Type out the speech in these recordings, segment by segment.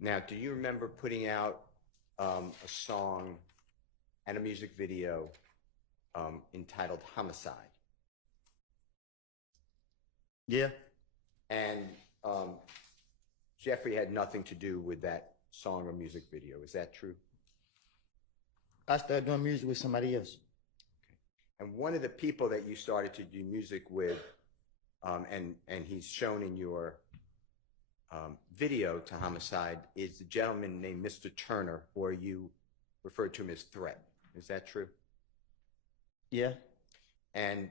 Now, do you remember putting out a song and a music video entitled Homicide? Yeah. And Jeffrey had nothing to do with that song or music video. Is that true? I started doing music with somebody else. Okay. And one of the people that you started to do music with, and he's shown in your video to Homicide, is a gentleman named Mr. Turner, or you referred to him as Threat. Is that true? Yeah. And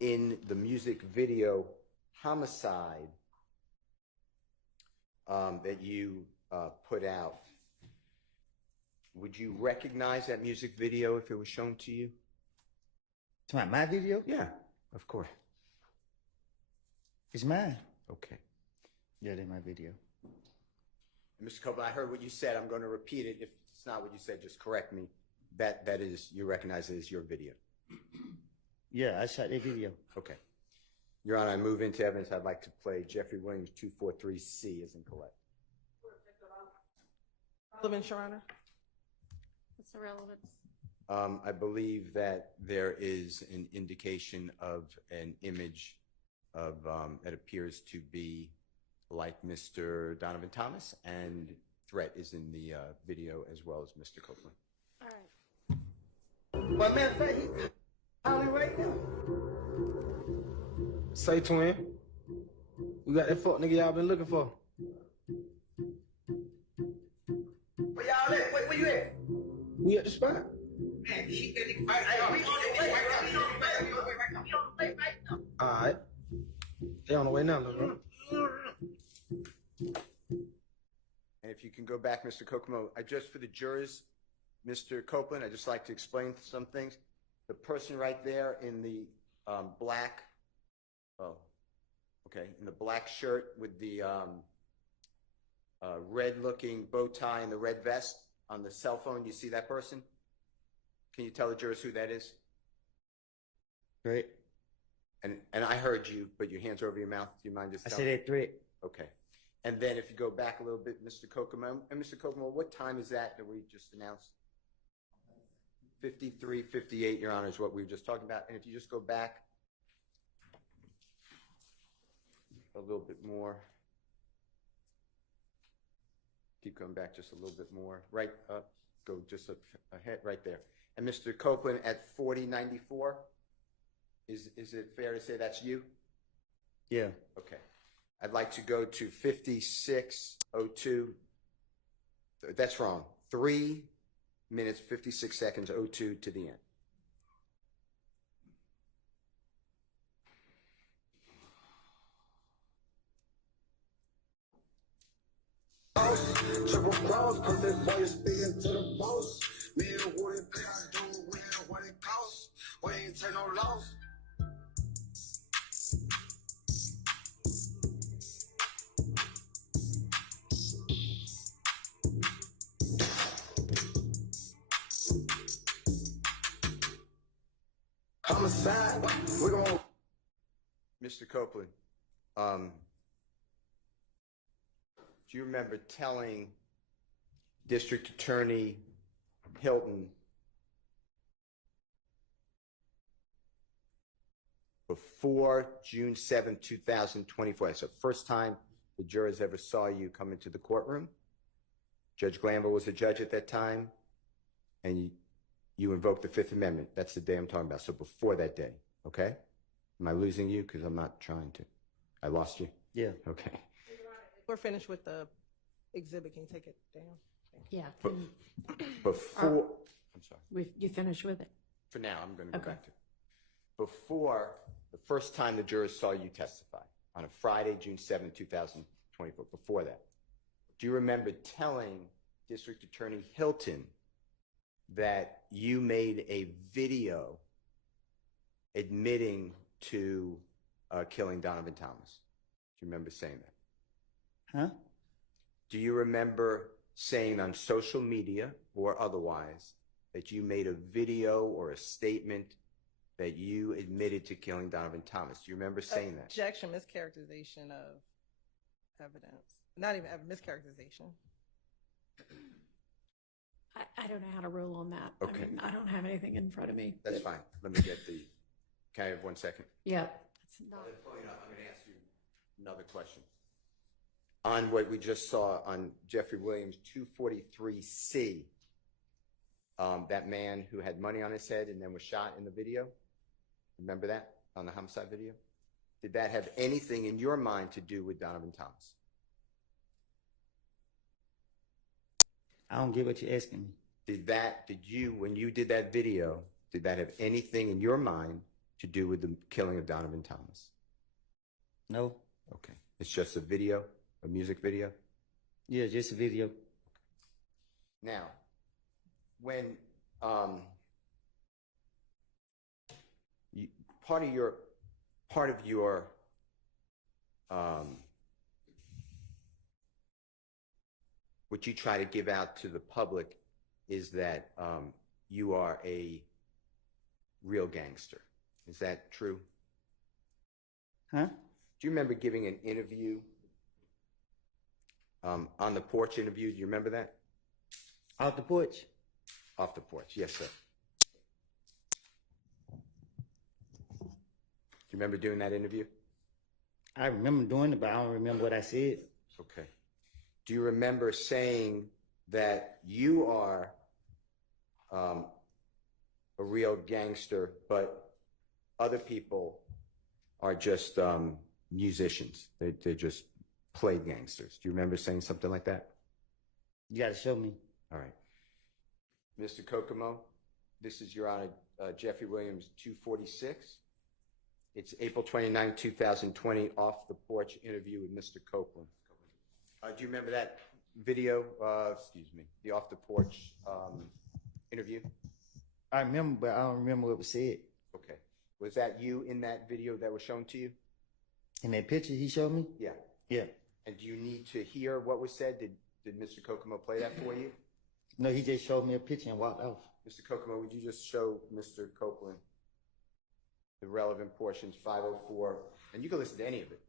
in the music video Homicide that you put out, would you recognize that music video if it was shown to you? It's my video? Yeah, of course. It's mine. Okay. Yeah, that's my video. And Mr. Copeland, I heard what you said. I'm going to repeat it. If it's not what you said, just correct me. That is, you recognize it as your video. Yeah, I shot that video. Okay. Your Honor, I move into evidence. I'd like to play Jeffrey Williams 243C as in Colette. Relevance, Your Honor. What's the relevance? I believe that there is an indication of an image of that appears to be like Mr. Donovan Thomas, and Threat is in the video as well as Mr. Copeland. All right. Well, matter of fact, he's calling right now. Say, twin, we got that fuck nigga y'all been looking for. Where y'all at? Where you at? We at the spot. Man, we on the way. We on the way right now. All right. They on the way now, bro. And if you can go back, Mr. Kokomo, just for the jurors, Mr. Copeland, I'd just like to explain some things. The person right there in the black, in the black shirt with the red-looking bow tie and the red vest on the cell phone, you see that person? Can you tell the jurors who that is? Threat. And I heard you, but your hands are over your mouth. Do you mind just I telling said that Threat. Okay. And then if you go back a little bit, Mr. Kokomo, and Mr. Kokomo, what time is that we just announced? 53:58, Your Honor, is what we were just talking about. And if you just go back a little bit more. Keep going back just a little bit more. Right up, go just ahead, right there. And Mr. Copeland at 4094, is it fair to say that's you? Yeah. Okay. I'd like to go to 5602. That's wrong. 3 minutes, 56 seconds, 02 to the end. Triple cross, cause that boy is speaking to the boss. Me and what it think I do, we and what it costs. We ain't take no loss. Homicide, we're gonna. Mr. Copeland, do you remember telling District Attorney Hilton before June 7, 2024, that's the first time the jurors ever saw you come into the courtroom? Judge Glanville was the judge at that time, and you invoked the Fifth Amendment. That's the day I'm talking about, so before that day, okay? Am I losing you? Because I'm not trying to. I lost you? Yeah. Okay. We're finished with the exhibit. Can you take it down? Yeah. Before, I'm sorry. You finished with it? For now, I'm going to go Okay. back to it. Before the first time the jurors saw you testify, on a Friday, June 7, 2024, before that, do you remember telling District Attorney Hilton that you made a video admitting to killing Donovan Thomas? Do you remember saying that? Huh? Do you remember saying on social media or otherwise that you made a video or a statement that you admitted to killing Donovan Thomas? Do you remember saying that? Objection, mischaracterization of evidence. Not even a mischaracterization. I don't know how to rule on that. Okay. I mean, I don't have anything in front of me. That's fine. Let me get the, can I have 1 second? Yeah. It's not. I'm going to ask you another question. On what we just saw on Jeffrey Williams 243C, that man who had money on his head and then was shot in the video, remember that on the homicide video? Did that have anything in your mind to do with Donovan Thomas? I don't get what you're asking me. When you did that video, did that have anything in your mind to do with the killing of Donovan Thomas? No. Okay. It's just a video, a music video? Yeah, just a video. Now, when part of your what you try to give out to the public is that you are a real gangster. Is that true? Huh? Do you remember giving an interview on the porch interview? Do you remember that? Out the porch? Off the porch, yes, sir. Do you remember doing that interview? I remember doing it, but I don't remember what I said. Okay. Do you remember saying that you are a real gangster, but other people are just musicians? They just play gangsters. Do you remember saying something like that? You got to show me. All right. Mr. Kokomo, this is Your Honor, Jeffrey Williams, 246. It's April 29, 2020, off the porch interview with Mr. Copeland. Do you remember that video, the off the porch interview? I remember, but I don't remember what was said. Okay. Was that you in that video that was shown to you? In that picture he showed me? Yeah. Yeah. And do you need to hear what was said? Did Mr. Kokomo play that for you? No, he just showed me a picture and walked off. Mr. Kokomo, would you just show Mr. Copeland the relevant portions, 504, and you can listen to any of it,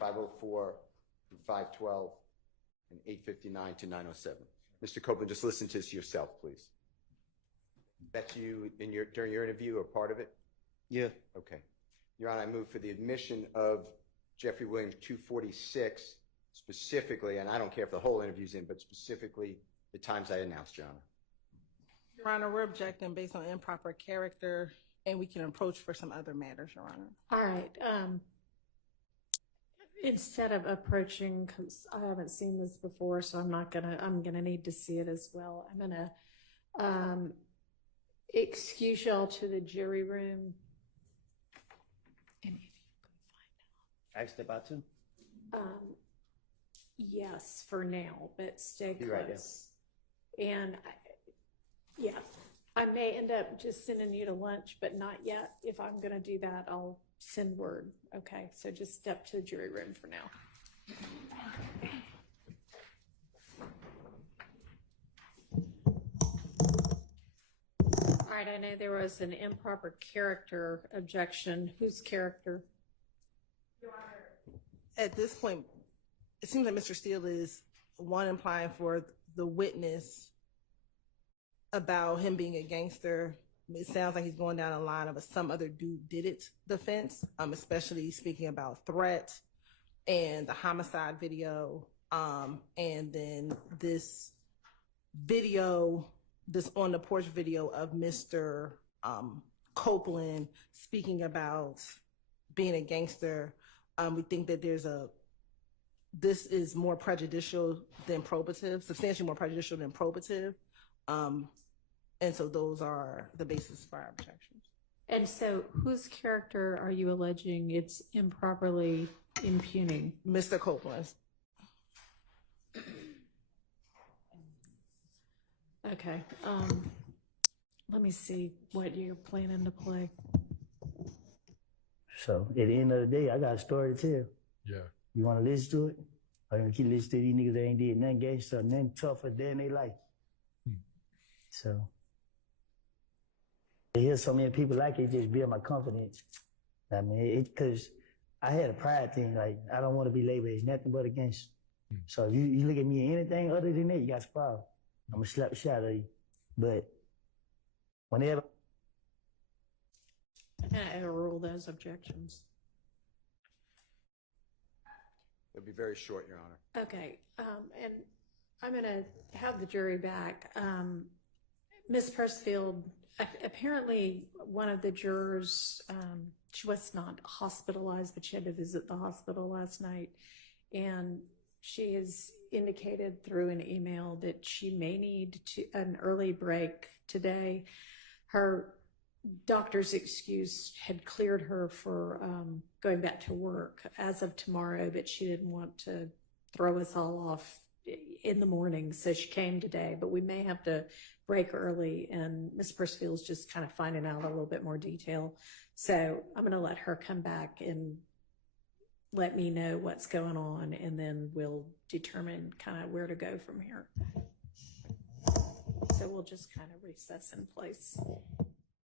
504 and 512 and 859 to 907. Mr. Copeland, just listen to this yourself, please. That's you during your interview or part of it? Yeah. Okay. Your Honor, I move for the admission of Jeffrey Williams 246 specifically, and I don't care if the whole interview's in, but specifically the times I announced, Your Honor. Your Honor, we're objecting based on improper character, and we can approach for some other matters, Your Honor. All right. Instead of approaching, because I haven't seen this before, so I'm gonna need to see it as well. I'm gonna excuse y'all to the jury room. Any of you can I step out too? find out. Yes, for now, but stay Be close. right there. And yeah, I may end up just sending you to lunch, but not yet. If I'm gonna do that, I'll send word. Okay, so just step to the jury room for now. All right, I know there was an improper character objection. Whose character? At this point, it seems like Mr. Steele is implying for the witness about him being a gangster. It sounds like he's going down a line of some other dude did it defense, especially speaking about threat and the homicide video, and then this video, this on the porch video of Mr. Copeland speaking about being a gangster. We think that this is more prejudicial than probative, substantially more prejudicial than probative. And so those are the basis for our objections. And so whose character are you alleging it's improperly impugning? Mr. Copeland. Okay. Let me see what you're planning to play. So at the end of the day, I got a story to tell. Yeah. You want to listen to it? Or you keep listening to these niggas that ain't did nothing gangster, nothing tougher than their life. So to hear so many people like it just build my confidence. I mean, because I had a pride thing. Like, I don't want to be labeled as nothing but a gangster. So if you look at me anything other than that, you got a problem. I'm gonna slap the shit out of you. But whenever I overrule those objections. It'll be very short, Your Honor. Okay, and I'm gonna have the jury back. Ms. Persfield, apparently one of the jurors, she was not hospitalized, but she had to visit the hospital last night. And she has indicated through an email that she may need an early break today. Her doctor's excuse had cleared her for going back to work as of tomorrow, but she didn't want to throw us all off in the morning, so she came today. But we may have to break early, and Ms. Persfield's just kind of finding out a little bit more detail. So I'm going to let her come back and let me know what's going on, and then we'll determine kind of where to go from here. So we'll just kind of recess in place.